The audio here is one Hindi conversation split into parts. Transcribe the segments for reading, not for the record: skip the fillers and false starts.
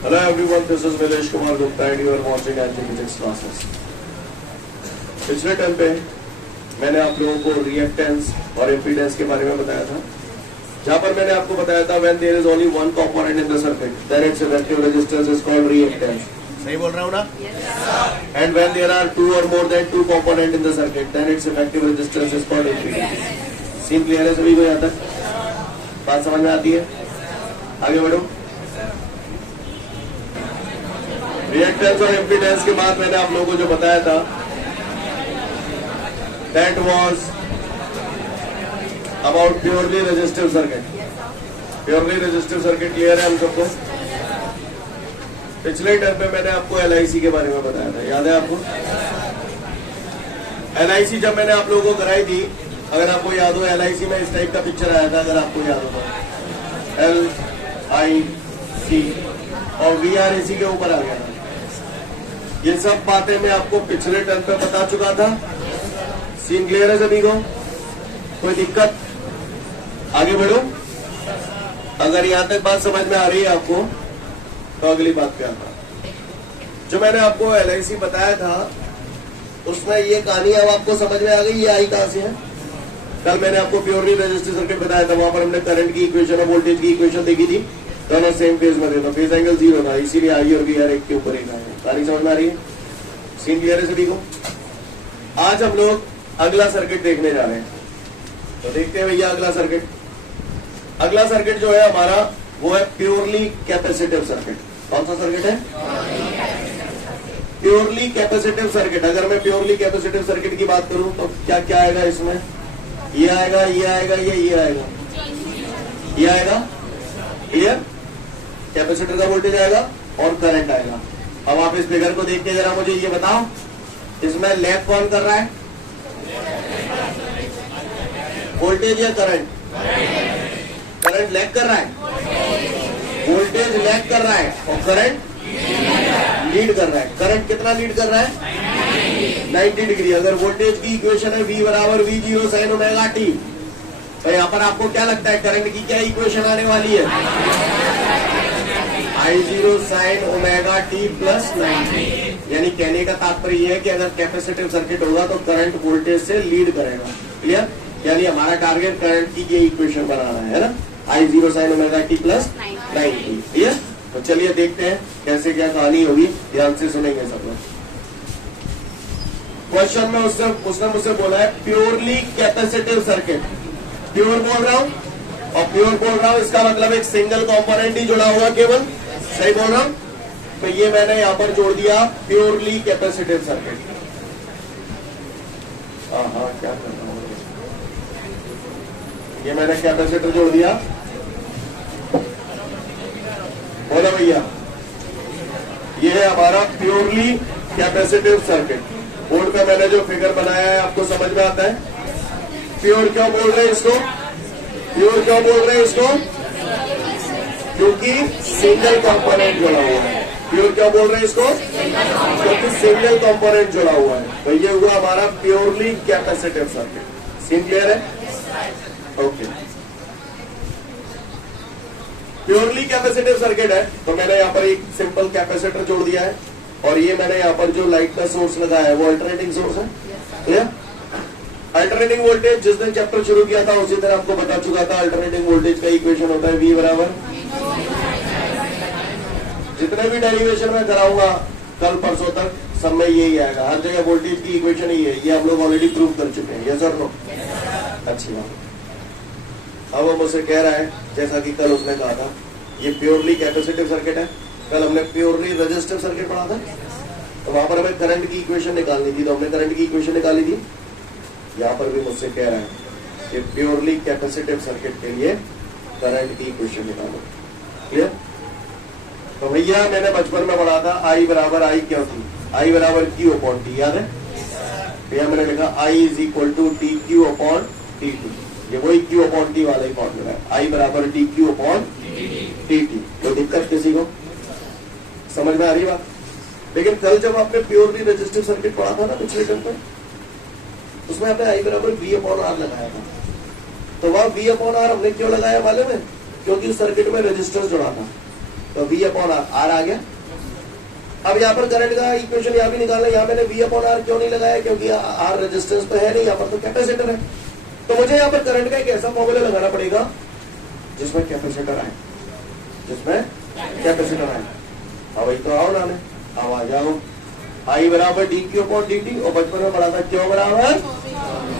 Hello everyone, this is Nilesh Kumar Gupta and you are watching IT Physics classes. पिछले टाइम पे मैंने आप लोगों को रिएक्टेंस और इम्पीडेंस के बारे में बताया था, जहां पर मैंने आपको बताया था when there is only one component in the circuit, then its effective resistance is called reactance. सही बोल रहा हूँ ना? And when there are two or more than two components in the circuit, then its effective resistance is called impedance. Scene clear है सभी को? यहाँ तक बात समझ में आती है? आगे बढ़ो। रिएक्टेंस और इम्पीडेंस के बाद मैंने आप लोगों को जो बताया था, that was about purely resistive circuit. Purely resistive circuit clear है हम सबको? पिछले टर्म में मैंने आपको LIC के बारे में बताया था, याद है आपको? LIC जब मैंने आप लोगों को कराई थी, अगर आपको याद हो, LIC में इस टाइप का पिक्चर आया था, अगर आपको याद हो तो LIC और VRAC के ऊपर आ गया था। ये सब बातें मैं आपको पिछले टर्म पे बता चुका था। सीन क्लियर है सभी को? कोई दिक्कत? आगे बढ़ो। अगर यहां तक बात समझ में आ रही है आपको, तो अगली बात पे आता। जो मैंने आपको LIC बताया था, उसमें ये कहानी अब आपको समझ में आ गई, ये आई कहां से है? कल मैंने आपको प्योरली रेजिस्टिव सर्किट बताया था, वहां पर हमने करंट की इक्वेशन और वोल्टेज की इक्वेशन देखी थी, दोनों सेम फेज में थे, तो फेज एंगल 0 था, इसीलिए आई और VR एक के ऊपर एक आए। कहानी समझ में आ रही है? सीन क्लियर है सभी को? आज हम लोग अगला सर्किट देखने जा रहे हैं, तो देखते हैं भैया अगला सर्किट। अगला सर्किट जो है हमारा, वो है प्योरली कैपेसिटिव सर्किट। कौन सा सर्किट है? Purely capacitive circuit. अगर मैं प्योरली कैपेसिटिव सर्किट की बात करूं तो क्या क्या आएगा इसमें? ये आएगा, ये आएगा, ये आएगा, ये आएगा। क्लियर? कैपेसिटर का वोल्टेज आएगा और करंट आएगा। अब आप इस फिगर को देख के जरा मुझे ये बताओ, इसमें लैग कौन कर रहा है? वोल्टेज या करंट? करंट लैग कर रहा है, वोल्टेज लैग कर रहा है और करंट लीड कर रहा है। करंट कितना लीड कर रहा है? 90 डिग्री। अगर वोल्टेज की इक्वेशन है V बराबर V0 sin ओमेगा t, तो यहाँ पर आपको क्या लगता है करंट की क्या इक्वेशन आने वाली है? I0 sin omega t plus 90। यानी कहने का तात्पर्य यह है कि अगर कैपेसिटिव सर्किट होगा तो करंट वोल्टेज से लीड करेगा। क्लियर? यानी हमारा टारगेट करंट की ये इक्वेशन बनाना है ना, I0 sin omega t plus 90। Clear? तो चलिए देखते हैं कैसे क्या कहानी होगी, ध्यान से सुनेंगे सब लोग। क्वेश्चन में उसने मुझसे बोला है प्योरली कैपेसिटिव सर्किट। प्योर बोल रहा हूं, और प्योर बोल रहा हूं इसका मतलब एक सिंगल कंपोनेंट ही जुड़ा हुआ केवल। सही बोल रहा हूं? तो ये मैंने यहां पर जोड़ दिया प्योरली कैपेसिटिव सर्किट। हाँ क्या कर रहा हूं, ये मैंने कैपेसिटर जोड़ दिया। बोलो भैया, ये है हमारा प्योरली कैपेसिटिव सर्किट। बोर्ड पे मैंने जो फिगर बनाया है आपको समझ में आता है? प्योर क्यों बोल रहे हैं इसको? प्योर क्यों बोल रहे हैं इसको? क्योंकि सिंगल कंपोनेंट जुड़ा हुआ है। प्योर क्यों बोल रहे हैं इसको? क्योंकि सिंगल कंपोनेंट जुड़ा हुआ है। तो ये हुआ हमारा purely capacitive circuit. Scene clear है? ओके। प्योरली कैपेसिटिव सर्किट है, तो मैंने यहाँ पर एक सिंपल कैपेसिटर जोड़ दिया है, और ये मैंने यहाँ पर जो लाइट का सोर्स लगाया है वो अल्टरनेटिंग सोर्स है। क्लियर? अल्टरनेटिंग वोल्टेज जिस दिन चैप्टर शुरू किया था उसी दिन आपको बता चुका था, अल्टरनेटिंग वोल्टेज का इक्वेशन होता है V बराबर, जितने भी डेरिवेशन में कराऊंगा कल परसों तक सब में यही आएगा, हर जगह वोल्टेज की इक्वेशन ही है। ये हम लोग ऑलरेडी प्रूव कर चुके हैं। यस और नो? अच्छी बात। अब वो मुझसे कह रहा है, जैसा कि कल उसने कहा था, ये प्योरली कैपेसिटिव सर्किट है। कल हमने प्योरली रेजिस्टिव सर्किट पढ़ा था, तो वहां पर हमें करंट की इक्वेशन निकालनी थी, तो हमने करंट की इक्वेशन निकाली थी। यहाँ पर भी मुझसे कह रहा है कि प्योरली कैपेसिटिव सर्किट के लिए करंट की इक्वेशन निकालो। क्लियर? तो भैया मैंने बचपन में पढ़ा था I बराबर I क्या थी? I बराबर Q अपॉन T, याद है भैया? मैंने लिखा I is equal to T Q upon T2। ये वही Q अपॉन T वाला ही फॉर्मूला है, I बराबर टी क्यू अपॉन T2। कोई दिक्कत किसी को? समझ में आ रही बात? लेकिन कल जब आपने प्योरली रेजिस्टिव सर्किट पढ़ा था ना पिछले टर्म पर, उसमें आपने I बराबर V अपॉन R लगाया था। तो वहां V अपॉन R हमने क्यों लगाया मालूम है? क्योंकि उस सर्किट में रेजिस्टेंस जुड़ा था। तो V अपॉन R आ गया। अब यहाँ पर करंट का इक्वेशन यहाँ भी निकालना, यहाँ मैंने V अपॉन R क्यों नहीं लगाया, क्योंकि R रेजिस्टेंस तो है नहीं, यहाँ पर तो कैपेसिटर है। तो मुझे यहाँ पर करंट का एक ऐसा फॉर्मूला लगाना पड़ेगा जिसमें कैपेसिटर आए, जिसमें कैपेसिटर आए। हाँ भाई, तो आओ नाने, अब आ जाओ। I बराबर dq अपॉन dt, और बचपन में पढ़ा था क्यों बराबर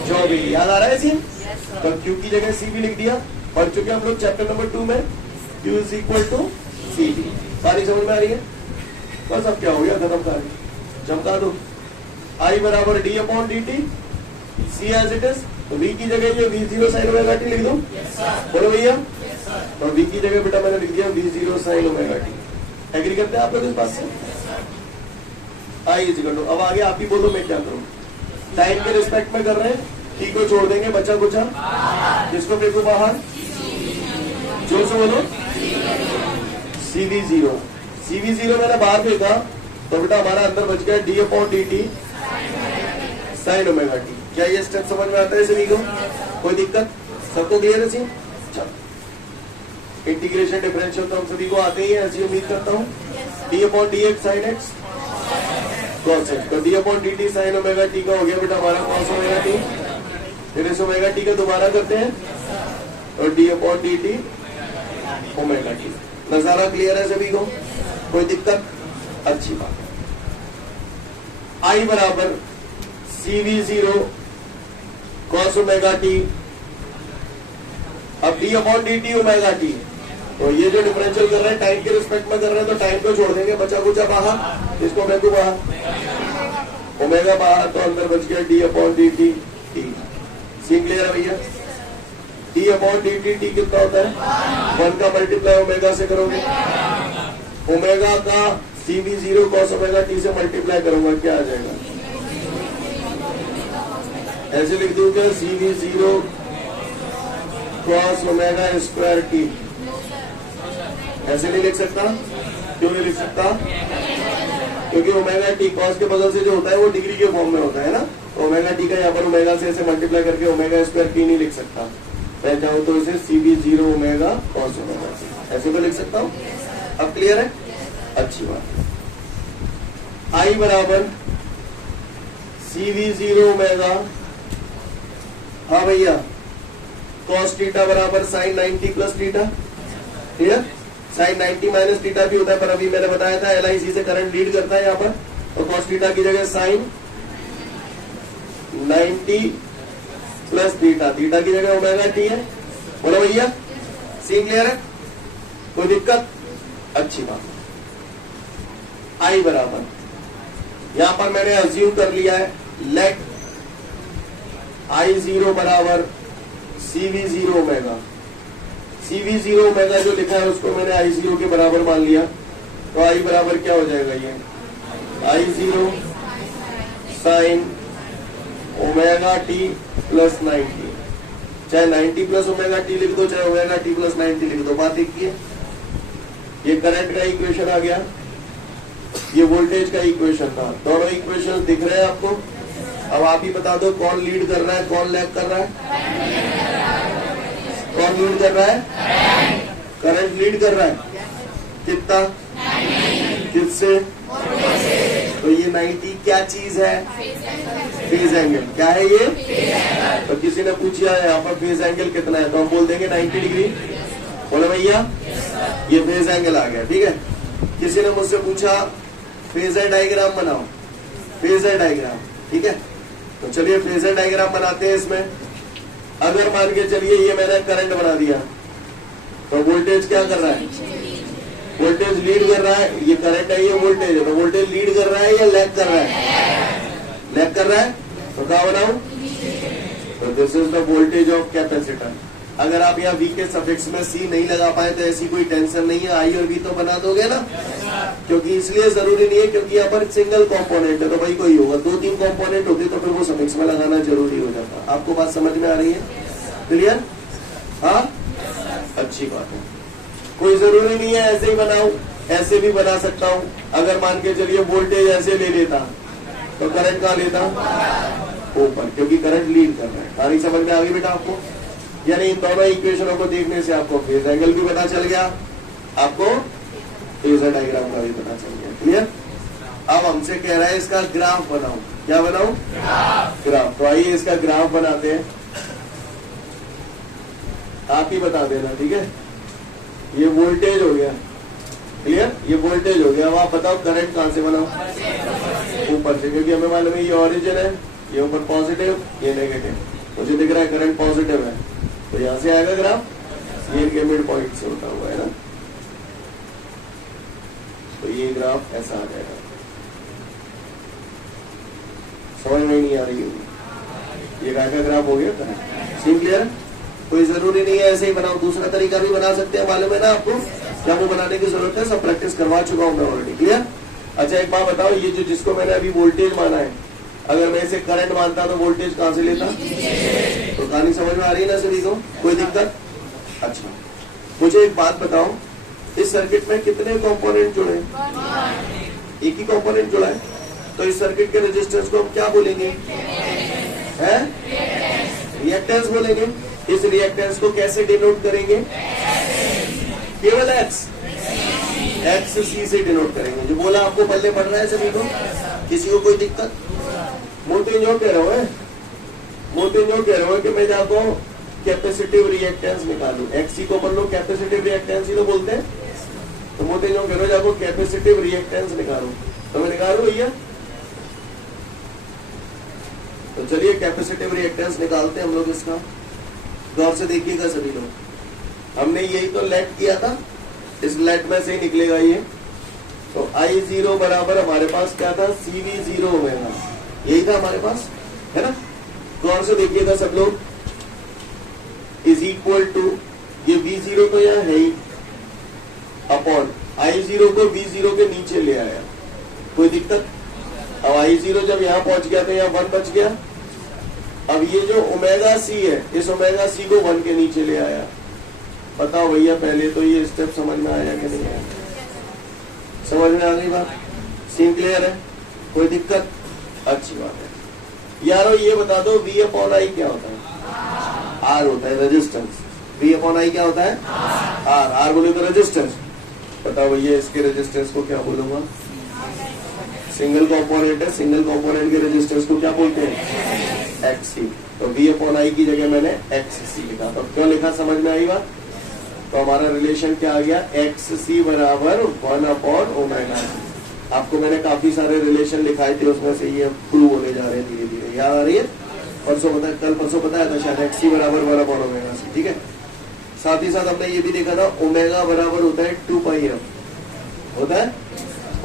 24। याद आ रहा है सीन? तो Q की जगह C भी लिख दिया। पढ़ चुके हम लोग चैप्टर नंबर 2 में, Q is equal to CV। सारी समझ में आ रही है? बस अब क्या हो गया, खत्म कर चमका दो। I बराबर d upon dt, C as it is. तो V की जगह ये V0 sin ओमेगा t लिख दो। बोलो भैया। तो V की जगह बेटा मैंने लिख दिया V0 sin omega t। Agree करते हैं आप लोग इस बात से? I इज इक्वल टू, अब आगे आप ही बोलो मैं क्या करूं। टाइम के रिस्पेक्ट में कर रहे हैं, T को छोड़ देंगे, बचा कुचा किसको फेंको बाहर, जोर से बोलो CV0। CV0 मैंने बाहर फेंका तो बेटा हमारा अंदर बच गया d upon dt sine omega t। क्या ये स्टेप समझ में आता है सभी को? कोई दिक्कत? सबको क्लियर है? चलो, इंटीग्रेशन डिफरेंशियल तो हम सभी को आते ही है, ऐसी उम्मीद करता हूँ। d upon dx sine x cos x, तो d upon dt sine omega t का हो गया बेटा हमारा cos ओमेगा t। फिर इस ओमेगा t का दोबारा करते हैं, और d upon dt omega t। नजारा क्लियर है सभी को? कोई दिक्कत? अच्छी बात है। I बराबर CV0 cos ओमेगा t, अब d upon dt omega t। तो ये जो डिफरेंशियल कर रहे हैं टाइम के रिस्पेक्ट में कर रहे हैं, तो टाइम को छोड़ देंगे, बचा कुचा बाहर, इसको मैं को बाहर, ओमेगा बाहर, तो अंदर बच गया d upon dt t। Scene clear है भैया? d अपॉन dt t कितना होता है? 1 का मल्टीप्लाई ओमेगा से करोगे, ओमेगा का CV0 cos ओमेगा t से मल्टीप्लाई करूंगा, क्या आ जाएगा? ऐसे लिख दूं क्या? CV0 cos omega square t। ऐसे नहीं लिख सकता? क्यों नहीं लिख सकता? क्योंकि ओमेगा टी कॉस के बगल से जो होता है वो डिग्री के फॉर्म में होता है ना, तो ओमेगा टी का यहाँ पर ओमेगा से ऐसे मल्टीप्लाई करके ओमेगा स्क्वायर टी नहीं लिख सकता। मैं चाहूँ तो इसे CV0 omega cos omega T ऐसे तो लिख सकता हूँ। अब क्लियर है? अच्छी बात है। I बराबर CV0 ओमेगा, हाँ भैया, कॉस थीटा बराबर sine 90 plus theta. Clear? Sine 90 minus theta भी होता है, पर अभी मैंने बताया था LIC से करंट लीड करता है यहाँ पर, तो कॉस थीटा की जगह साइन 90 प्लस थीटा, थीटा की जगह ओमेगा टी है। बोलो भैया, सीन क्लियर है? कोई दिक्कत? अच्छी बात। I बराबर, यहां पर मैंने अज्यूम कर लिया है, लेट I0 बराबर CV0 ओमेगा। CV0 ओमेगा जो लिखा है उसको मैंने I0 के बराबर मान लिया, तो I बराबर क्या हो जाएगा? ये I0 sine omega T plus 90, चाहे 90 प्लस ओमेगा टी लिख दो, चाहे ओमेगा टी प्लस 90 लिख दो, बात एक ही है। ये करंट का इक्वेशन आ गया, ये वोल्टेज का इक्वेशन था। दोनों इक्वेशन दिख रहे हैं आपको? अब आप ही बता दो कौन लीड कर रहा है, कौन लैग कर रहा है? कौन लीड कर रहा है? करंट लीड कर रहा है। कितना? किससे? तो ये 90 क्या चीज है? Phase angle. क्या है ये? तो किसी ने पूछा है यहाँ पर फेज एंगल कितना है, तो हम बोल देंगे 90 डिग्री। बोले भैया, ये फेज एंगल आ गया, ठीक है। किसी ने मुझसे पूछा फेजर डायग्राम बनाओ, फेजर डायग्राम, ठीक है। तो चलिए फेजर डायग्राम बनाते हैं। इसमें अगर मान के चलिए ये मैंने करंट बना दिया, तो वोल्टेज क्या कर रहा है? वोल्टेज लीड कर रहा है। ये करंट है, ये वोल्टेज है, तो वोल्टेज लीड कर रहा है या लैग कर रहा है? लैग कर रहा है। तो क्या बनाऊं? तो this is the voltage of capacitor. अगर आप यहाँ V के सफिक्स में C नहीं लगा पाए तो ऐसी कोई टेंशन नहीं है, I और V तो बना दोगे ना, क्योंकि इसलिए जरूरी नहीं है क्योंकि यहाँ पर सिंगल कंपोनेंट है, तो भाई कोई होगा, 2-3 कंपोनेंट होते तो फिर वो सफिक्स में लगाना जरूरी हो जाता। आपको बात समझ में आ रही है? क्लियर? हाँ, अच्छी बात है। कोई जरूरी नहीं है ऐसे ही बनाऊं, ऐसे भी बना सकता हूं। अगर मान के चलिए वोल्टेज ऐसे ले लेता तो करंट कहाँ लेता? ऊपर, क्योंकि करंट लीड कर रहा है। सारी समझ में आ गई बेटा आपको? यानी इन दोनों इक्वेशनों को देखने से आपको फेज एंगल भी पता चल गया, आपको फेजर डायग्राम का भी पता चल गया। क्लियर? अब हमसे कह रहा है इसका ग्राफ बनाओ। क्या बनाओ? ग्राफ। तो आइए इसका ग्राफ बनाते हैं। आप ही बता देना, ठीक है? ये वोल्टेज हो गया। क्लियर? ये वोल्टेज हो गया। अब आप बताओ करंट कहां से बनाओ? ऊपर से, क्योंकि हमें मालूम है ये ओरिजिन है, ये ऊपर पॉजिटिव, ये नेगेटिव। मुझे दिख रहा है करंट पॉजिटिव है, तो यहां से आएगा ग्राफ। ये इनके मिड पॉइंट से होता हुआ है ना, तो ये ग्राफ ऐसा आ जाएगा। समझ में नहीं आ रही होगी? ये काय का ग्राफ हो गया करंट। Scene clear? कोई जरूरी नहीं है ऐसे ही बनाओ, दूसरा तरीका भी बना सकते हैं, मालूम है ना आपको? क्या वो बनाने की जरूरत है? सब प्रैक्टिस करवा चुका हूं मैं ऑलरेडी। क्लियर? अच्छा एक बात बताओ, ये जो जिसको मैंने अभी वोल्टेज माना है, अगर मैं इसे करंट मानता तो वोल्टेज कहां से लेता? तो कहानी समझ में आ रही है ना सभी को? कोई दिक्कत? अच्छा मुझे एक बात बताओ, इस सर्किट में कितने कंपोनेंट जुड़े? एक ही कंपोनेंट जुड़ा है, तो इस सर्किट के रेजिस्टेंस को हम क्या बोलेंगे? रिएक्टेंस बोलेंगे। इस रिएक्टेंस को कैसे डिनोट करेंगे? केवल एक्स सी से डिनोट करेंगे। जो बोला आपको पल्ले पड़ रहा है सभी को? किसी को कोई दिक्कत? मोटे जो कह रहे हो, मोटे जो कह रहे हो कि मैं जाता हूँ कैपेसिटिव रिएक्टेंस निकालू। एक्सी को अपन लोग कैपेसिटिव रिएक्टेंस ही तो बोलते हैं। तो मोटे जो कह रहे हो जाको कैपेसिटिव रिएक्टेंस निकालो, तो मैं निकालू भैया? तो चलिए कैपेसिटिव रिएक्टेंस निकालते हैं हम लोग इसका। गौर से देखिएगा सभी लोग। हमने यही तो लेट किया था, इस लेट में से ही निकलेगा ये। तो I0 बराबर हमारे पास क्या था? CV0 ओमेगा, यही था हमारे पास, है ना? गौर से देखिएगा सब लोग। इज इक्वल टू, ये V0 तो यहाँ है ही, अपॉन I0 को V0 के नीचे ले आया। कोई दिक्कत? अब I0 जब यहाँ पहुंच गया तो यहाँ 1 बच गया। अब ये जो ओमेगा सी है, इस ओमेगा सी को 1 के नीचे ले आया। बताओ भैया पहले तो ये स्टेप समझ में आया कि नहीं आया? समझ में आ गई बात? सीन क्लियर है? कोई दिक्कत? अच्छी बात है यारो। ये बता दो V अपॉन I क्या होता है? R होता है, रेजिस्टेंस। V अपॉन I क्या होता है? R बोले तो रेजिस्टेंस। बताओ भैया इसके रेजिस्टेंस को क्या बोलूंगा? सिंगल कंपोनेंट है, सिंगल कंपोनेंट के रेजिस्टेंस को क्या बोलते हैं? XC। तो V अपॉन I की जगह मैंने XC लिखा। तो क्यों लिखा? समझ में आई बात? तो हमारा रिलेशन क्या आ गया? XC बराबर 1 अपॉन ओमेगा C। आपको मैंने काफी सारे रिलेशन लिखाए थे, उसमें से ये प्रूव होने जा रहे हैं धीरे धीरे। याद आ रही है? परसों बताया, कल परसों बताया था शायद, XC बराबर 1 अपॉन ओमेगा C। ठीक है। साथ ही साथ हमने ये भी देखा था, ओमेगा बराबर होता है 2πf। होता है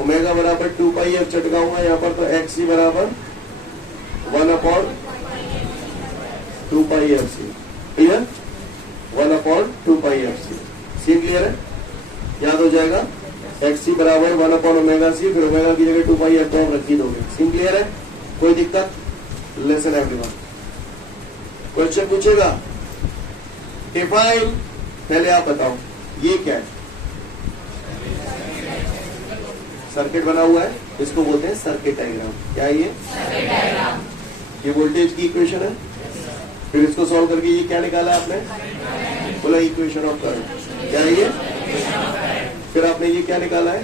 ओमेगा बराबर 2πf। चटकाऊंगा यहाँ पर, तो XC बराबर 1 upon 2πfc। Clear? 1 upon 2πfc। सी क्लियर है? याद हो जाएगा। XC बराबर 1 अपॉन ओमेगा सी, फिर ओमेगा की जगह 2πf को हम रख ही दोगे। सी क्लियर है? कोई दिक्कत? Lesson everyone. क्वेश्चन पूछेगा? डिफाइन, पहले आप बताओ ये क्या है? सर्किट बना हुआ है, इसको बोलते हैं सर्किट डायग्राम। क्या है ये? Circuit diagram. ये वोल्टेज की इक्वेशन है। फिर इसको सॉल्व करके ये क्या निकाला आपने? बोला इक्वेशन ऑफ करंट। क्या है ये? फिर आपने ये क्या निकाला है?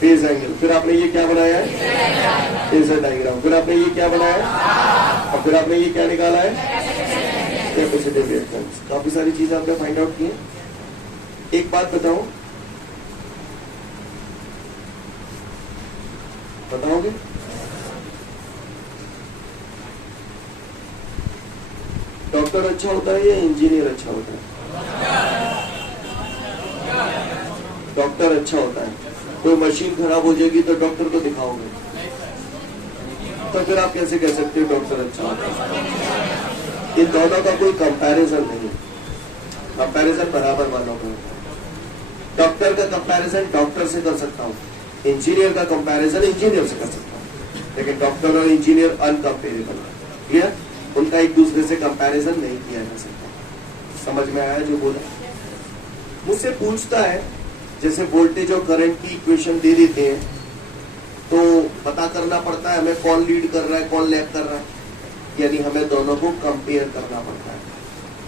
Phase angle. फिर आपने ये क्या बनाया है? Phasor diagram. फिर आपने ये क्या बनाया है? और फिर आपने ये क्या निकाला है? Capacitive reactance. काफी सारी चीजें आपने फाइंड आउट की है। एक बात बताओ, बताओगे? डॉक्टर अच्छा होता है या इंजीनियर अच्छा होता है? डॉक्टर अच्छा होता है। कोई मशीन खराब हो जाएगी तो डॉक्टर को दिखाओगे, तो फिर आप कैसे कह सकते हो डॉक्टर अच्छा होता है? इन दोनों का कोई कंपैरिजन नहीं। कंपैरिजन बराबर वालों का। डॉक्टर का कंपैरिजन डॉक्टर से कर सकता हूँ, इंजीनियर का कंपैरिजन इंजीनियर से कर सकता हूँ, लेकिन डॉक्टर और इंजीनियर अनकंपेरेबल है। क्लियर? उनका एक दूसरे से कंपैरिजन नहीं किया जा सकता। समझ में आया जो बोला? मुझसे पूछता है, जैसे वोल्टेज और करंट की इक्वेशन दे देते हैं तो पता करना पड़ता है हमें कौन लीड कर रहा है, कौन लैग कर रहा है, यानी हमें दोनों को कंपेयर करना पड़ता है।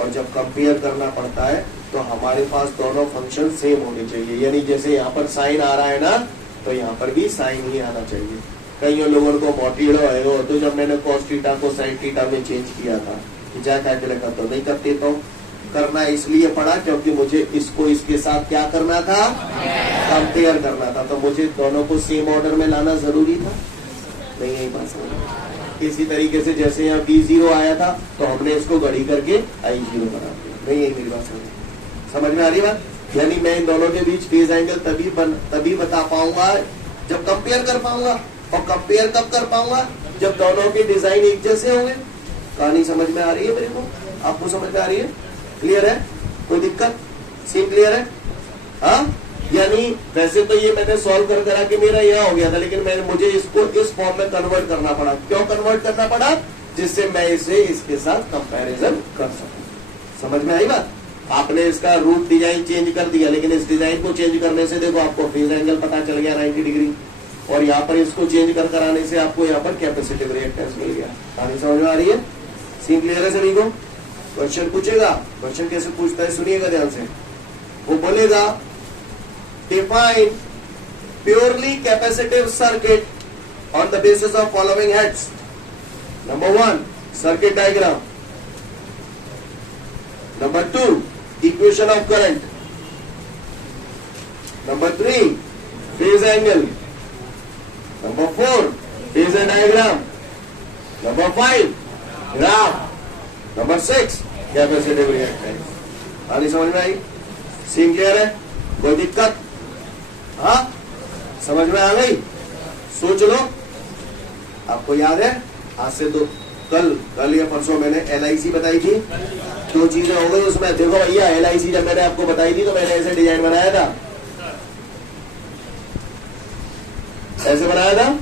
और जब कंपेयर करना पड़ता है तो हमारे पास दोनों फंक्शन सेम होने चाहिए, यानी जैसे यहाँ पर साइन आ रहा है ना, तो यहाँ पर भी साइन ही आना चाहिए। कई लोगों को मोटिवेट है तो जब मैंने cos थीटा को sin थीटा में चेंज किया था कि जा कैलकुलेट करता नहीं करते, तो करना इसलिए पड़ा क्योंकि मुझे इसको इसके साथ क्या करना था, कंपेयर करना था, तो मुझे दोनों को सेम ऑर्डर में लाना जरूरी था। नहीं यही बात समझ। इसी तरीके से जैसे यहाँ B0 आया था तो हमने इसको गढ़ी करके I0 बना दिया। नहीं यही मेरी बात समझ में आ रही बात। यानी मैं इन दोनों के बीच फेज एंगल तभी बता पाऊंगा जब कंपेयर कर पाऊंगा, और कंपेयर कब कर पाऊंगा, जब दोनों के डिजाइन एक जैसे होंगे। कहानी समझ में आ रही है मेरे को, आपको समझ में आ रही है, क्लियर है, कोई दिक्कत, सीन क्लियर है? हाँ, यानी वैसे तो ये मैंने सॉल्व कर करा के मेरा यह हो गया था, लेकिन मुझे इसको इस फॉर्म में कन्वर्ट करना पड़ा। क्यों कन्वर्ट करना पड़ा? जिससे मैं इसे इसके साथ कंपैरिजन कर सकूं। समझ में आई बात? आपने इसका रूट डिजाइन चेंज कर दिया, लेकिन इस डिजाइन को चेंज करने से देखो आपको फेज एंगल पता चल गया 90 डिग्री, और यहाँ पर इसको चेंज कर कराने से आपको यहाँ पर कैपेसिटिव रिएक्टेंस मिल गया। कहानी समझ में आ रही है? सीन क्लियर है सभी को? क्वेश्चन पूछेगा, क्वेश्चन कैसे पूछता है सुनिएगा ध्यान से। वो बोलेगा define purely capacitive circuit on the basis of following heads. Number 1 circuit diagram, number 2 equation of current, number 3 phase angle, number 4 phasor diagram, number 5 graph, number 6 capacitive reactance. आनी समझ में आई? सीन क्लियर है? कोई दिक्कत? हाँ, समझ में आ गई? सोच लो। आपको याद है आज से तो कल या परसों मैंने LIC बताई थी, 2 चीजें हो गई उसमें। देखो भैया LIC जब मैंने आपको बताई थी तो मैंने ऐसे डिजाइन बनाया था, ऐसे बनाया था।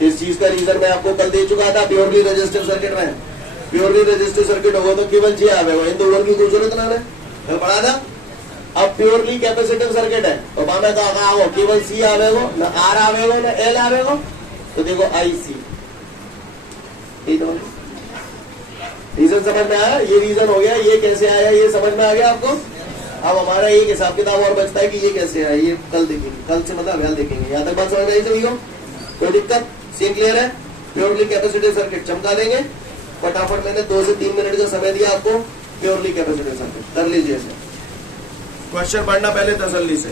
इस चीज का रीजन मैं आपको कल दे चुका था। प्योरली रेजिस्टिव सर्किट में, प्योरली रेजिस्टिव सर्किट होगा तो केवल J आवेगा, इन दोनों की कोई जरूरत ना है, कल पढ़ा था। अब प्योरली कैपेसिटिव सर्किट है तो मैं कहा हो केवल C आवेगा, ना R आवेगा ना L आवेगा, तो देखो IC। रीजन समझ में आया? ये रीजन हो गया, ये कैसे आया ये समझ में आ गया आपको। अब हमारा एक हिसाब किताब और बचता है कि ये कैसे आया, ये कल देखेंगे, कल से मतलब अभ्यास देखेंगे। यहाँ तक बात समझ में आई सभी को? कोई दिक्कत? सीन क्लियर है? प्योरली कैपेसिटिव सर्किट चमका देंगे फटाफट। मैंने 2 से 3 मिनट का समय दिया आपको। प्योरली कैपेसिटिव सर्किट कर लीजिए इसे। क्वेश्चन पढ़ना पहले तसल्ली से।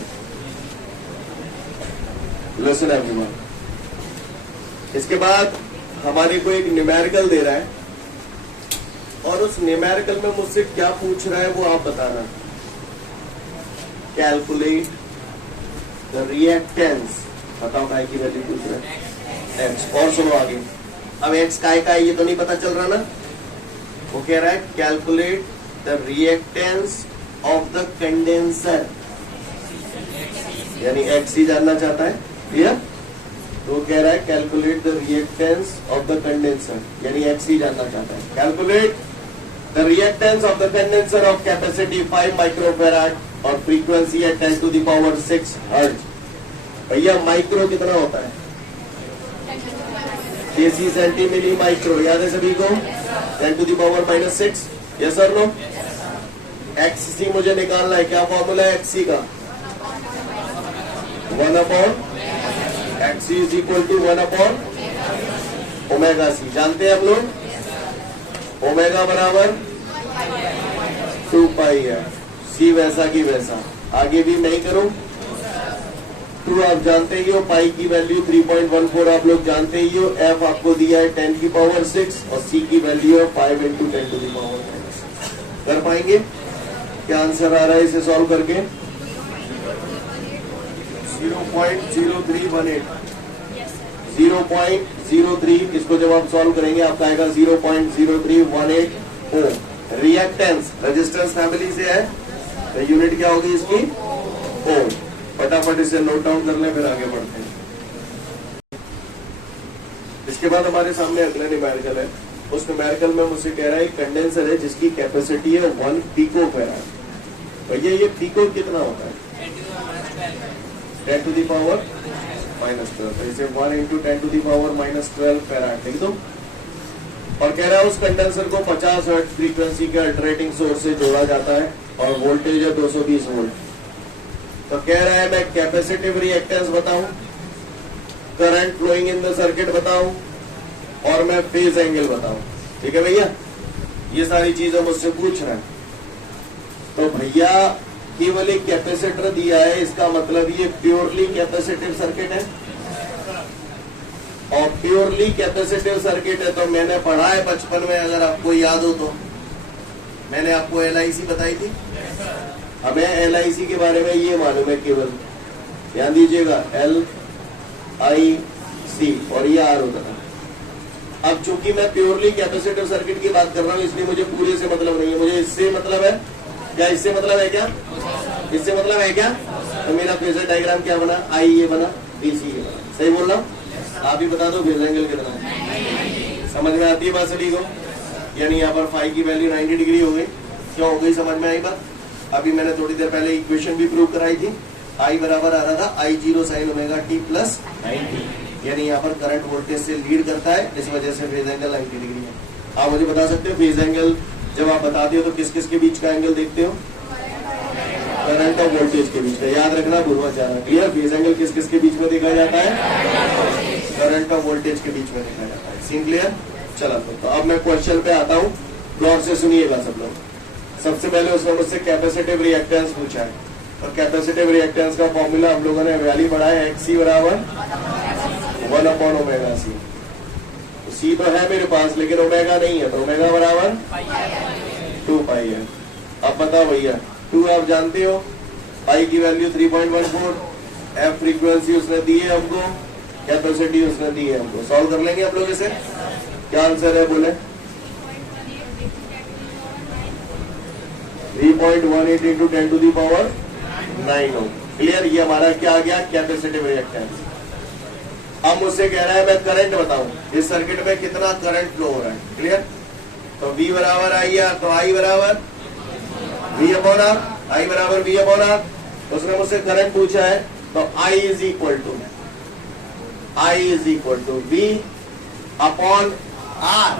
Listen everyone. इसके बाद हमारे को एक न्यूमेरिकल दे रहा है, और उस न्यूमेरिकल में मुझसे क्या पूछ रहा है वो आप बताना। कैलकुलेट द रिएक्टेंस, बताओ काय की वैल्यू पूछ रहा है, एक्स। और सुनो आगे, अब एक्स काय का है ये तो नहीं पता चल रहा ना। वो कह रहा है calculate the reactance of the condenser, यानी एक्स ही जानना चाहता है, क्लियर? तो कह रहा है calculate the reactance of the condenser, यानी एक्स ही जानना चाहता है। Calculate the reactance of the condenser of capacity 5 microfarad और फ्रीक्वेंसी है 10 to the power 6 हर्ट्ज। भैया माइक्रो कितना होता है? AC सेंटी मिली माइक्रो, याद है सभी को? 10 to the power -6, यस और नो? XC मुझे निकालना है, क्या फॉर्मूला है XC का? 1/XC is equal to 1/ωc। जानते हैं हम लोग ओमेगा बराबर 2 पाई है, C वैसा की वैसा। आगे भी नहीं करूं, 2 आप जानते ही हो, पाई की वैल्यू 3.14 आप लोग जानते ही हो, F आपको दिया है 10 की पावर 6 और C की वैल्यू है 5 × 10 to the power 6। कर पाएंगे? क्या आंसर आ रहा है इसे सॉल्व करके? 0.0318, 0.03। इसको जब आप सॉल्व करेंगे आपका आएगा 0.0318 ओम। रिएक्टेंस रेजिस्टेंस फैमिली से है तो यूनिट क्या होगी इसकी? ओम। फटाफट इसे नोट डाउन कर लें, फिर आगे बढ़ते हैं। इसके बाद हमारे सामने अगला न्यूमेरिकल है। उस न्यूमेरिकल में मुझसे कह रहा है कंडेंसर है जिसकी कैपेसिटी है 1 पिकोफैराड। भैया ये पिको कितना होता है? 10 to the power -12। तो इसे 1 × 10 to the power -12 फैराड लिख दो। और कह रहा है उस कंडेंसर को 50 हर्ट्ज फ्रीक्वेंसी के अल्टरनेटिंग सोर्स से जोड़ा जाता है और वोल्टेज है 220 वोल्ट। तो कह रहा है मैं कैपेसिटिव रिएक्टेंस बताऊं, current flowing in the circuit बताऊं और मैं फेज एंगल बताऊं। ठीक है भैया, ये सारी चीजें मुझसे पूछ रहे हैं। तो भैया केवल एक कैपेसिटर दिया है, इसका मतलब ये प्योरली कैपेसिटिव सर्किट है। और प्योरली कैपेसिटिव सर्किट है तो मैंने पढ़ा है बचपन में, अगर आपको याद हो तो मैंने आपको LIC बताई थी। हमें LIC के बारे में ये मालूम है केवल, ध्यान दीजिएगा, LIC और ये R होता था। अब चूंकि मैं प्योरली कैपेसिटिव सर्किट की बात कर रहा हूं इसलिए मुझे पूरे से मतलब नहीं है, मुझे इससे मतलब है। क्या इससे मतलब है? क्या इससे मतलब है? क्या तो मेरा फेजर डायग्राम क्या बना? I ये बना, DC ये बना। सही बोल रहा हूँ? आप ही बता दो फेज एंगल कितना है। समझ में आती है बात सभी को? यानी यहाँ पर फाई की वैल्यू 90 डिग्री हो गई। क्यों हो गई? समझ में आई बात? अभी मैंने थोड़ी देर पहले इक्वेशन भी प्रूव कराई थी। I बराबर आ रहा था I0 sin omega t plus 90, यानी यहाँ पर करंट वोल्टेज से लीड करता है, इस वजह से फेज एंगल 90 डिग्री है। आप मुझे बता सकते हो फेज एंगल जब आप बताते हो तो किस किस के बीच का एंगल देखते हो? करंट और वोल्टेज के बीच का। याद रखना, भूलवा जाना। क्लियर? फेज एंगल किस किस के बीच में देखा जाता है? करंट और वोल्टेज के बीच में देखा जाता है। Scene clear? चला तो अब मैं क्वेश्चन पे आता हूँ, गौर से सुनिएगा सब लोग। सबसे पहले उसने मुझसे कैपेसिटिव रिएक्टेंस पूछा है और कैपेसिटिव रिएक्टेंस का फॉर्मूला हम लोगों ने वैल्यू पढ़ा है, XC बराबर 1/ωc। C तो है मेरे पास लेकिन ओमेगा नहीं है, तो ओमेगा बराबर 2 है। अब बताओ भैया, 2 आप जानते हो, पाई की वैल्यू 3.14, F फ्रीक्वेंसी उसने दी है हमको, कैपेसिटी उसने दी है हमको। सॉल्व कर लेंगे आप लोग इसे। क्या आंसर है बोले? 3.18 इंटू 10 टू दी पावर 9 हो। क्लियर? ये हमारा क्या आ गया? Capacitive reactance. अब मुझसे कह रहा है मैं करंट बताऊं, इस सर्किट में कितना करंट फ्लो हो रहा है। क्लियर? तो V बराबर I है, तो I बराबर V अपॉन R, I बराबर V अपॉन R। उसने मुझसे करंट पूछा है तो I is equal to V upon R।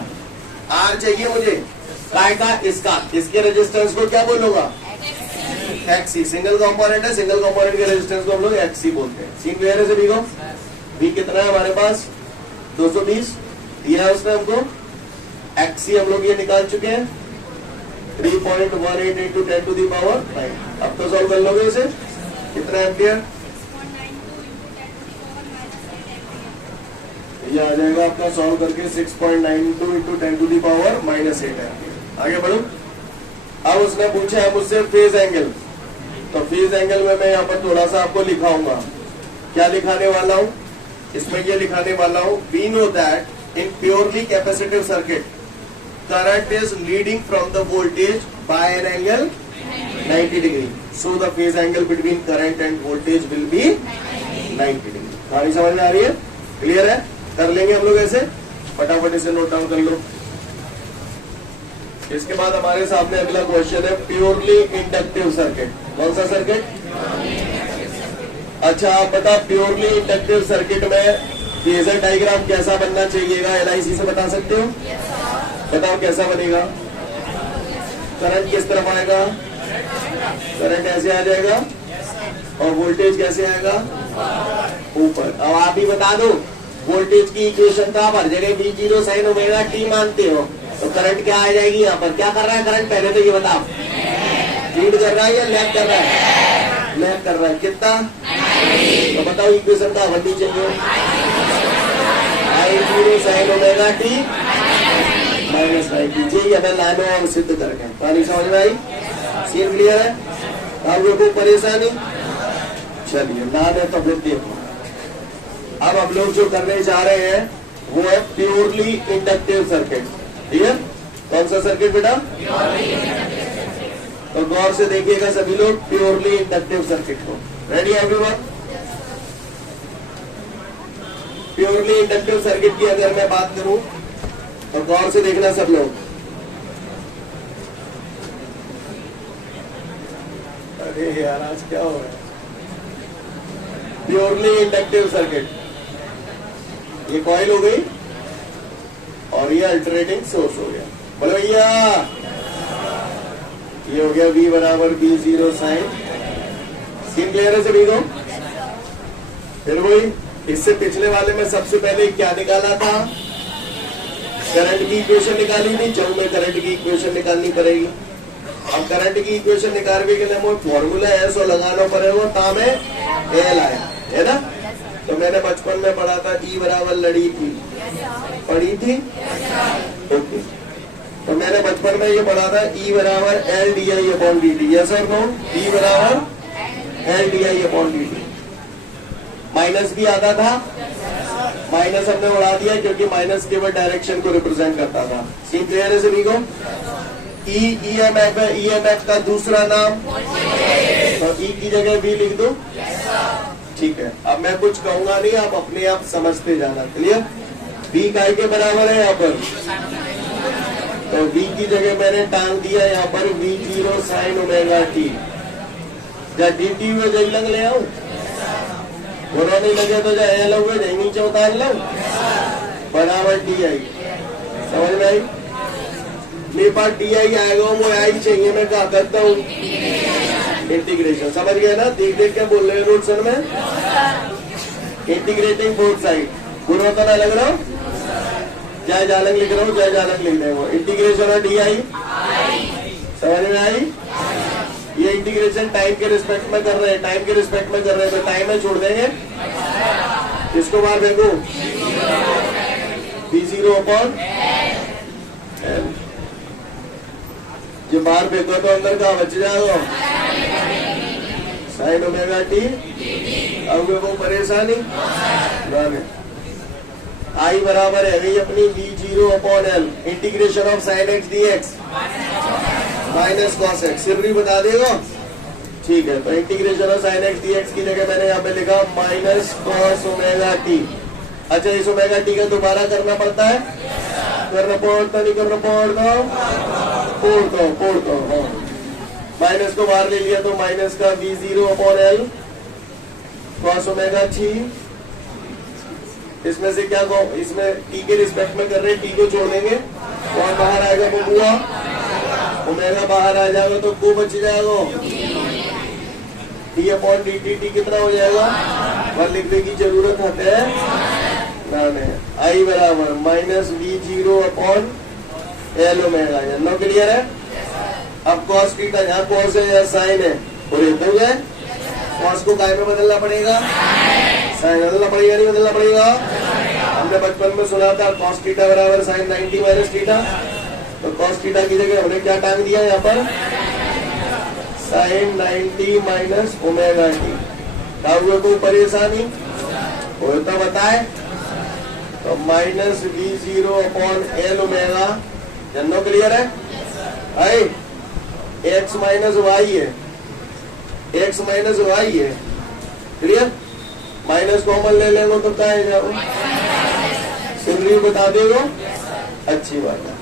R चाहिए मुझे, काय का? इसका। इसके रेजिस्टेंस को क्या बोलूंगा? XC। सिंगल कंपोनेंट है, सिंगल कंपोनेंट के रेजिस्टेंस को हम लोग XC बोलते हैं। सीन क्लियर है सभी को? V कितना है हमारे पास? 220 दिया है उसने हमको। XC हम लोग ये निकाल चुके हैं, 3.18 इंटू 10 टू दी पावर 9। अब तो सॉल्व कर लोगे इसे। कितना एम्पियर? ये आ जाएगा आपका सॉल्व करके 6.92 into 10 to the power -8 ampere. आगे बढ़ो। अब उसने पूछा है मुझसे फेज एंगल, तो फेज एंगल में मैं यहाँ पर थोड़ा सा आपको लिखाऊंगा। क्या लिखाने वाला हूँ इसमें? ये लिखाने वाला हूँ, we know that in purely capacitive circuit current is leading from the voltage by an angle 90 degree, so the phase angle between current and voltage will be 90 degree. कहानी समझ में आ रही है? क्लियर है? कर लेंगे हम लोग ऐसे, फटाफट इसे नोट डाउन कर लो। इसके बाद हमारे सामने अगला क्वेश्चन है प्योरली इंडक्टिव सर्किट। कौन सा सर्किट? अच्छा आप बता, प्योरली इंडक्टिव सर्किट में फेजर डायग्राम कैसा बनना चाहिएगा? LIC से बता सकते हो? बताओ कैसा बनेगा? करंट किस तरफ आएगा? करंट ऐसे आ जाएगा और वोल्टेज कैसे आएगा? ऊपर। अब आप ही बता दो, वोल्टेज की इक्वेशन तो आप हर जगह V0 sin ओमेगा t मानते हो, तो करंट क्या आ जाएगी यहाँ पर? क्या कर रहा है करंट? पहले तो ये बताओ, लीड कर रहा है या लैग कर रहा है? लैग कर रहा है। कितना? तो बताओ इक्वेशन का वैल्यू चाहिए। I0 sin omega t -90। जी हमें लानो और सिद्ध करके। पानी समझ में आई? सीन क्लियर है? आप लोगों को परेशानी? चलिए लाभ है तो फिर देखो। अब हम लोग जो करने जा रहे हैं वो है प्योरली इंडक्टिव सर्किट। ठीक है? कौन सा सर्किट बेटा? तो गौर से देखिएगा सभी लोग, प्योरली इंडक्टिव सर्किट को। Ready everyone? Purely inductive circuit की अगर मैं बात करूं तो गौर से देखना सब लोग। अरे यार आज क्या हो रहा है? प्योरली इंडक्टिव सर्किट, ये कॉइल हो गई, और ये अल्टरनेटिंग सोर्स हो गया। बोलो भैया, ये हो गया V बराबर B0 साइन। सीन क्लियर है सभी को? फिर वही, इससे पिछले वाले में सबसे पहले क्या निकाला था? करंट की इक्वेशन निकाली थी। चलो में करंट की इक्वेशन निकालनी पड़ेगी। अब करंट की इक्वेशन निकालने के लिए मुझे फॉर्मूला ऐसा लगाना पड़ेगा तामे एल आया है ना। तो मैंने बचपन में पढ़ा था E बराबर लड़ी थी, पढ़ी थी ओके। तो मैंने बचपन में ये पढ़ा था E बराबर L D I upon D T. Yes और नो? E बराबर L D I upon D T. Minus भी आता था, माइनस हमने उड़ा दिया क्योंकि माइनस केवल डायरेक्शन को रिप्रेजेंट करता था। सीन क्लियर है सभी को? ईएमएफ है, ईएमएफ का दूसरा नाम, तो ई की जगह वी लिख दो। ठीक है, अब मैं कुछ कहूंगा नहीं, आप अपने आप समझते जाना। क्लियर? वी काय के बराबर है यहाँ पर, तो वी की जगह मैंने टांग दिया यहाँ पर V0 साइन ओमेगा टी। या डी टी हुए जय लग ले आओ, बुरा नहीं लगे तो जाए एल हुए जय नीचे उतार लो, बराबर टी आई। समझ में आई? मेरे पास टी आई आएगा, वो आई चाहिए, मैं क्या करता हूँ? इंटीग्रेशन। समझ गया ना? देख देख के बोल रहे हैं नोट सर में, इंटीग्रेटिंग बोथ साइड। गुण होता ना लग रहा हूँ, जय जालंग लिख रहा हूँ, जय जालंग लिख रहे हो। इंटीग्रेशन और डी आई समझ में आई? ये इंटीग्रेशन टाइम के रिस्पेक्ट में कर रहे हैं, टाइम के रिस्पेक्ट में कर रहे हैं, तो टाइम में छोड़ देंगे, इसको बाहर फेंको, B0 अपॉन जो बाहर फेंको तो अंदर का बच जाएगा साइन ओमेगा टी। अब वो परेशानी आई बराबर है वही अपनी V0 upon L integration of sine x D x minus cos x. सिर्फ बता देगा? ठीक है, तो integration of sine x D x की जगह मैंने यहाँ पे लिखा माइनस कॉस ओमेगा टी। अच्छा, इस ओमेगा टी का दोबारा करना पड़ता है, करना पड़ता नहीं, करना पड़ता माइनस को बाहर ले लिया तो माइनस का V0 upon L cos omega T. इसमें से क्या को, इसमें टी के रिस्पेक्ट में कर रहे हैं, टी को छोड़ देंगे, कौन बाहर आएगा? बबुआ, ओमेगा बाहर आ जाएगा तो को बच जाएगा T upon D T. T कितना हो जाएगा? और लिखने की जरूरत है ना? आई बराबर minus V0 upon L omega. No clear है? अब कॉस थीटा, यहाँ कॉस है या साइन है, और एकदम है कॉस को काय में बदलना पड़ेगा, साइन बदलना पड़ेगा, नहीं बदलना पड़ेगा? हमने बचपन में सुना था कॉस थीटा बराबर साइन 90 माइनस थीटा। तो कॉस थीटा की जगह हमने क्या टांग दिया यहाँ पर? Sine 90 minus omega T. क्या हुआ? कोई परेशानी हो तो बताए। तो minus V0 upon L omega. जन्नो क्लियर है? आई एक्स माइनस वाई है, एक्स माइनस वाई है। क्लियर? माइनस कॉमन ले लेंगे तो क्या है जाओ, सिमरी बता देगा, अच्छी बात है।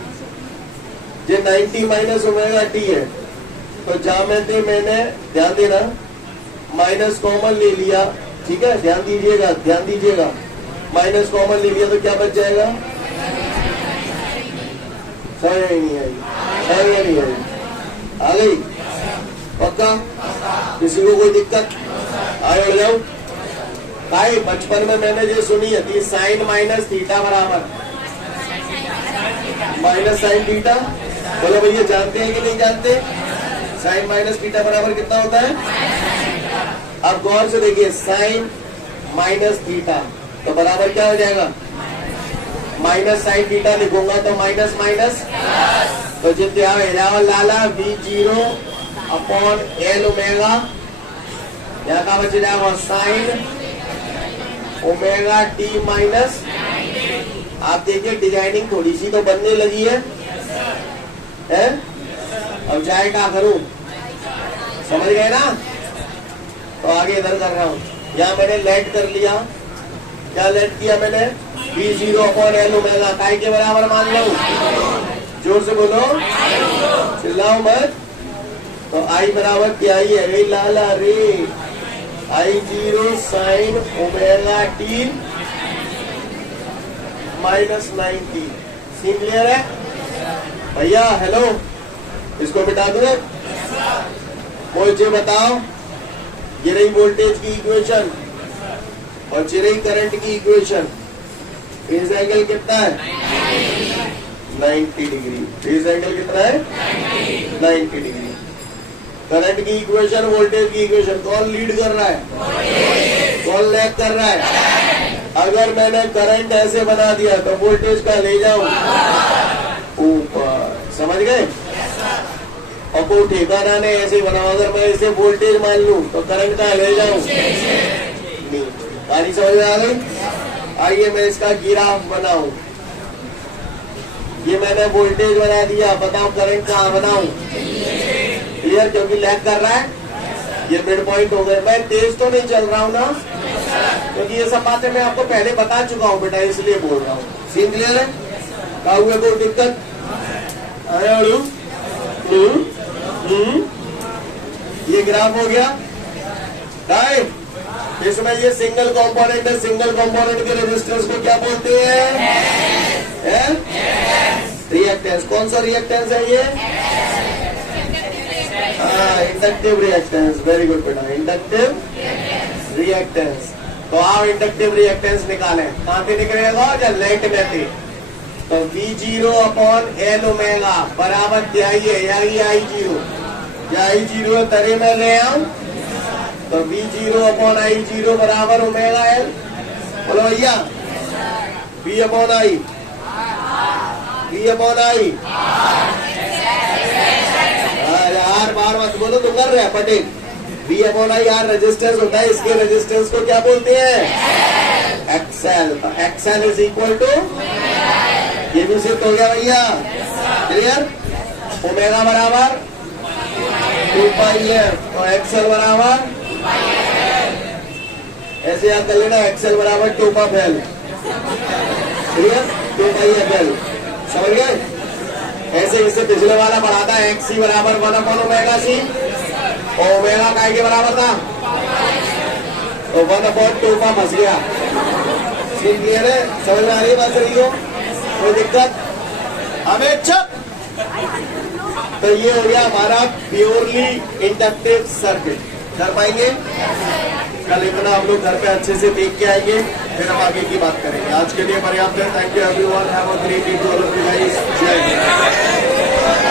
ये 90 माइनस ओमेगा टी है, तो जामेते मैंने ध्यान देना माइनस कॉमन ले लिया। ठीक है, ध्यान दीजिएगा, ध्यान दीजिएगा। माइनस कॉमन ले लिया तो क्या बच जाएगा? समझ नहीं आई? समझ नहीं आई? आ गई? पक्का? किसी को कोई दिक्कत? आगे जाओ। भाई बचपन में मैंने ये सुनी है, साइन माइनस थीटा बराबर माइनस साइन थीटा। बोलो भैया, जानते हैं कि नहीं जानते? साइन माइनस थीटा बराबर कितना होता है? अब गौर से देखिए, साइन माइनस थीटा तो बराबर क्या हो जाएगा? माइनस साइन थीटा लिखूंगा तो माइनस माइनस, तो जितना लाला V0 अपॉन एल ओमेगा, यहाँ का बच जाएगा साइन ओमेगा टी माइनस। आप देखिए डिजाइनिंग थोड़ी सी तो बनने लगी है? अब जाए क्या करूं? समझ गए ना? तो आगे इधर कर रहा हूँ। यहाँ मैंने लेट कर लिया। क्या लेट किया मैंने? V0 अपॉन एल ओमेगा काय के बराबर मान लो। जोर से बोलो, चिल्लाओ मत। तो आई बराबर क्या ही है? लाला रे I0 sine omega t minus 90। Scene clear है भैया? हेलो, इसको मिटा दूं? मुझे बताओ, ये रही वोल्टेज की इक्वेशन और ये रही करंट की इक्वेशन। फेज एंगल कितना है? 90 डिग्री। फेज एंगल कितना है? 90 डिग्री। करंट की इक्वेशन, वोल्टेज की इक्वेशन, कौन लीड कर रहा है? कौन लैग कर रहा है? अगर मैंने करंट ऐसे बना दिया तो वोल्टेज का ले जाऊं ऊपर, समझ गए? और कोई ठेकाना ने ऐसे बनाओ, अगर मैं इसे वोल्टेज मान लूं तो करंट का ले जाऊं नहीं। कहानी समझ में आ गई? आइए मैं इसका ग्राफ बनाऊं। ये मैंने वोल्टेज बना दिया, बताओ करंट कहाँ बनाऊं? क्लियर? क्योंकि लैग कर रहा है, ये मिड पॉइंट हो गए। मैं तेज तो नहीं चल रहा हूँ ना, क्योंकि ये सब बातें मैं आपको पहले बता चुका हूँ बेटा, इसलिए बोल रहा हूँ। सीन क्लियर है? क्या हुआ, कोई दिक्कत आया? ये ग्राफ हो गया राइट। इसमें ये सिंगल कंपोनेंट है, सिंगल कंपोनेंट के रेजिस्टेंस को क्या बोलते हैं? रिएक्टेंस। कौन सा रिएक्टेंस है ये? Inductive reactance. वेरी गुड बेटा, इंडक्टिव रिएक्टेंस। तो आओ इंडक्टिव रिएक्टेंस निकालें। कहां पे निकलेगा? जब लेट में थे तो V0 अपॉन L ओमेगा बराबर क्या है? I0 या I0 तरे में ले आऊं तो V0 अपॉन I0 बराबर ओमेगा L। बोलो भैया, V upon I, V upon I। आर बार मत बोलो, तो कर रहे हैं Patel. V upon I R resistance होता है, इसके रेजिस्टेंस को क्या बोलते हैं? XL. XL is equal to, ये भी सिद्ध हो गया भैया, क्लियर? ओमेगा बराबर 2πf, तो एक्सएल बराबर ऐसे याद कर लेना, एक्सएल बराबर 2πf, क्लियर? 2πfl, समझ गए? ऐसे इससे पिछले वाला बढ़ा था, एक्स सी बराबर 1 अपॉन ओमेगा सी, और ओमेगा काय के बराबर था तो 1 अपॉन 2π फंस गया। क्लियर है? समझ में आ रही है बात? सही हो? कोई दिक्कत? हमें चुप। तो ये हो गया हमारा प्योरली इंडक्टिव सर्किट। कर पाएंगे? कल इतना हम लोग घर पे अच्छे से देख के आएंगे, फिर हम आगे की बात करेंगे। आज के लिए पर्याप्त है। Thank you everyone, have a great day to all of you guys. जय हिंद।